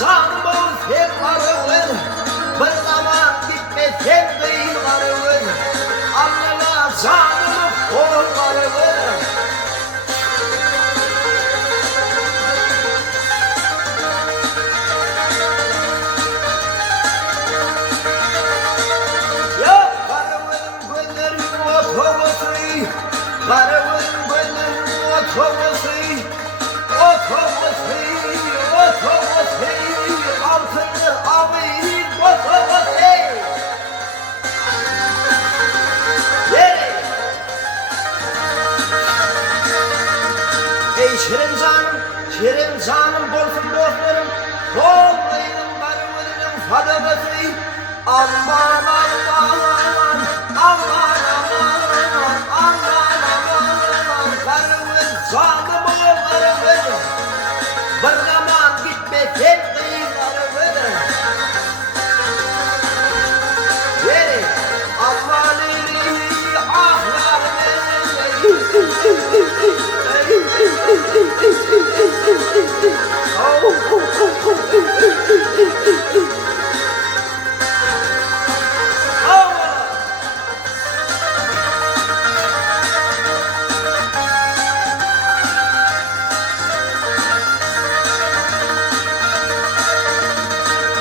canım ol sen varılır, bir zaman gitmesen değil varılır. Allah'a canım ol varılır. Ya varılır gönlüm otobüsü, varılır gönlüm otobüsü, otobüsü, otobüsü, altındır abi otobüsü. Ey şirin canım bolsun dostlarım, kollayın varılırım fadabası. Aman aman, aman aman, aman aman, varılır canım oğullarım, bir zaman gitmesen değil varılır. Yeri, aman eli, ahlar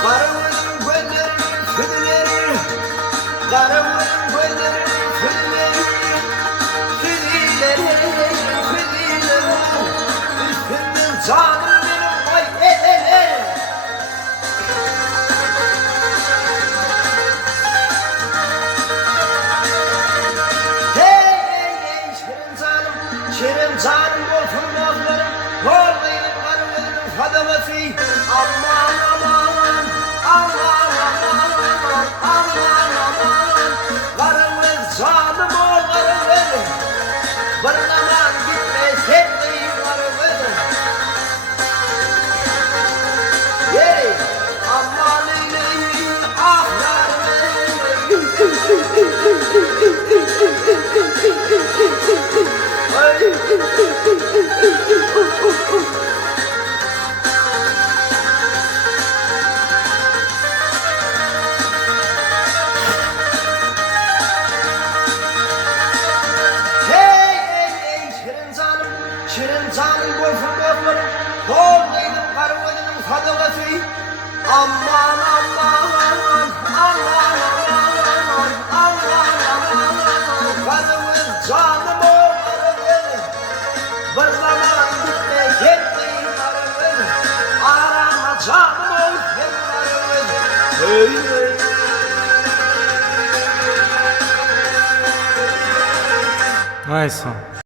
Karımın gönlünün filileri, karımın gönlünün filileri, filileri, filileri, üstümün canım benim vay elele. Hey hey hey şirin canım olsun dostlarım, kollayın karımın fadabası. Aman aman, aman aman, aman aman, karımız canım oğullarım, bir zaman gitmesen değil karımız. Yeri, aman eyleyin, ahlar şirin canım bolsun dostlarım, kollayın karımın fadabası. Aman aman, aman aman, aman aman, karımız canım oğullarım, bir zaman gitmesen değil karımız. Arama canım ol sen karımız. Hey hey. Vay son.